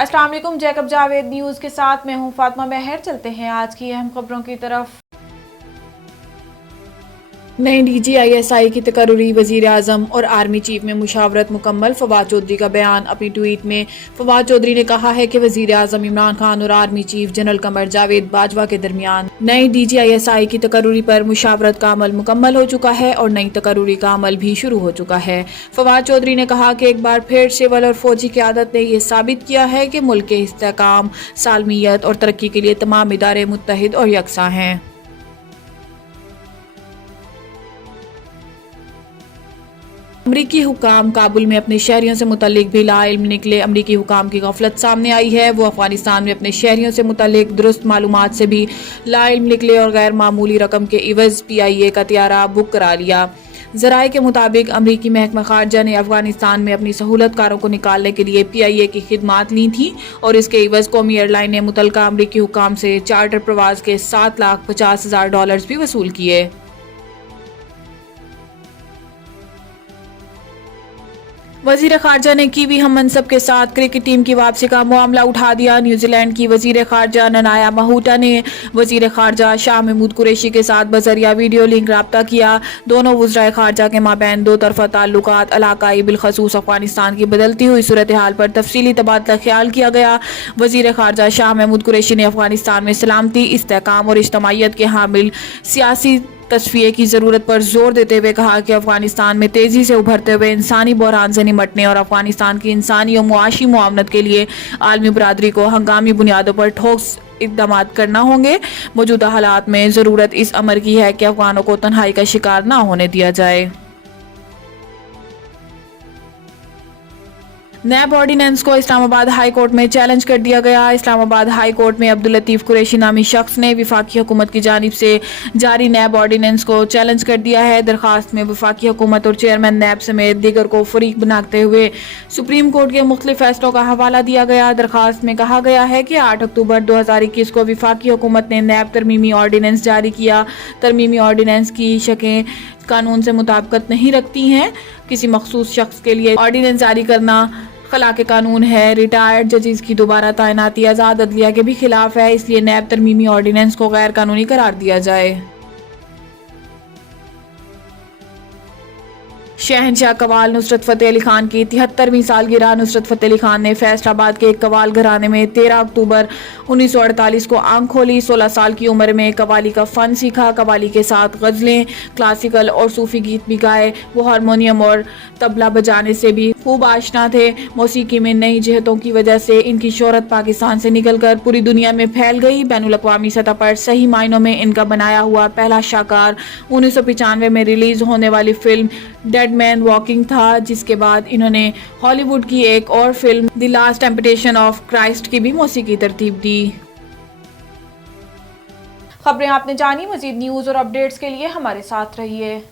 अस्सलाम वालेकुम। Jacob Javed news के साथ मैं हूं फातिमा महर। चलते हैं आज की अहम खबरों की तरफ। नई DGISI की तकर्रुरी वज़ीर आज़म और आर्मी चीफ में मुशावरत मुकम्मल। फवाद चौधरी का बयान। अपनी ट्वीट में फवाद चौधरी ने कहा है कि वज़ीर आज़म इमरान खान और army chief general Qamar Javed Bajwa के दरमियान नई DGISI की तकर्रुरी पर मुशावरत का अमल मुकम्मल हो चुका है और नई तकर्रुरी का अमल भी शुरू हो चुका है। फवाद चौधरी ने कहा कि एक बार फिर सिविल और फौजी क़यादत ने यह साबित किया है कि मुल्क के इस्तेहकाम, सालमियत और तरक्की के लिए तमाम इदारे मुत्तहिद और यकसां हैं। अमरीकी हुकाम काबुल में अपने शहरियों से मुतल्लिक भी लाइल्म निकले। अमरीकी हुकाम की गफलत सामने आई है। वो अफगानिस्तान में अपने शहरियों से मुतल्लिक दुरुस्त मालूमात से भी लाइल्म निकले और गैर मामूली रकम के इवज़ PIA का तैयारा बुक करा लिया। ज़राए के मुताबिक अमरीकी महकमा खारजा ने अफगानिस्तान में अपनी सहूलतकारों को निकालने के लिए PIA की खिदमात ली थी और इसके इवज़ कौमी एयरलाइन ने मुतलका अमरीकी हुकाम से चार्टर प्रवास के $7,50,000 भी वसूल किए। वज़ीर खारजा ने कीवी हम मनसब के साथ क्रिकेट टीम की वापसी का मामला उठा दिया। न्यूजीलैंड की वज़ीर खारजा ननाया महूटा ने वज़ीर खारजा शाह महमूद कुरैशी के साथ बज़रिया वीडियो लिंक राब्ता किया। दोनों वज़राए खारजा के माबैन दो तरफ़ा ताल्लुकात, इलाकाई बिलखसूस अफ़गानिस्तान की बदलती हुई सूरत हाल पर तफसीली तबादला ख्याल किया गया। वज़ीर खारजा शाह महमूद कुरैशी ने अफ़गानिस्तान में सलामती, इस्तेहकाम और इज्तमाइयत के हामिल सियासी तस्फिये की ज़रूरत पर जोर देते हुए कहा कि अफगानिस्तान में तेज़ी से उभरते हुए इंसानी बहरान से निमटने और अफगानिस्तान की इंसानी और मुआशी मुआवनत के लिए आलमी बरादरी को हंगामी बुनियादों पर ठोस इक़दाम करना होंगे। मौजूदा हालात में ज़रूरत इस अमर की है कि अफगानों को तन्हाई का शिकार न होने दिया जाए। नैब ऑर्डिनेंस को इस्लामाबाद हाई कोर्ट में चैलेंज कर दिया गया। इस्लामाबाद हाई कोर्ट में अब्दुल लतीफ़ कुरैशी नामी शख्स ने वफाकी हुकूमत की जानिब से जारी नैब ऑर्डिनेंस को चैलेंज कर दिया है। दरखास्त में वफाकी हुकूमत और चेयरमैन नैब समेत दीगर को फरीक बनाते हुए सुप्रीम कोर्ट के मुख्तलिफ फैसलों का हवाला दिया गया। दरखास्त में कहा गया है कि 8 अक्टूबर 2021 को वफाकी हुकूमत ने नैब तरमीमी ऑर्डिनेंस जारी किया। तरमीमी ऑर्डिनेंस की शकें कानून से मुताबिकत नहीं रखती हैं। किसी मखसूस शख्स के लिए ऑर्डिनेंस जारी करना खिलाफ कानून है। रिटायर्ड जजेस की दोबारा तैनाती आज़ाद अदलिया के भी खिलाफ है। इसलिए नैब तरमीमी ऑर्डिनेंस को गैर कानूनी करार दिया जाए। शहनशाह कवाल नुसरत फ़तेह अली खान की 73वीं सालगिरह। नुसरत फ़तेह अली खान ने फैसलाबाद के एक कवाल घराने में 13 अक्टूबर 1948 को आंख खोली। 16 साल की उम्र में कवाली का फ़न सीखा। कवाली के साथ गज़लें, क्लासिकल और सूफ़ी गीत भी गाए। वो हारमोनियम और तबला बजाने से भी खूब आशना थे। मौसीकी में नई जहतों की वजह से इनकी शोहरत पाकिस्तान से निकलकर पूरी दुनिया में फैल गई। बैनुल अक़वामी सतह पर सही मायनों में इनका बनाया हुआ पहला शाहकार 1995 में रिलीज़ होने वाली फिल्म डेड मैन वॉकिंग था, जिसके बाद इन्होंने हॉलीवुड की एक और film the last temptation of Christ की भी मौसीकी तरतीब दी। खबरें आपने जानी। मज़ीद न्यूज़ और अपडेट्स के लिए हमारे साथ रहिए।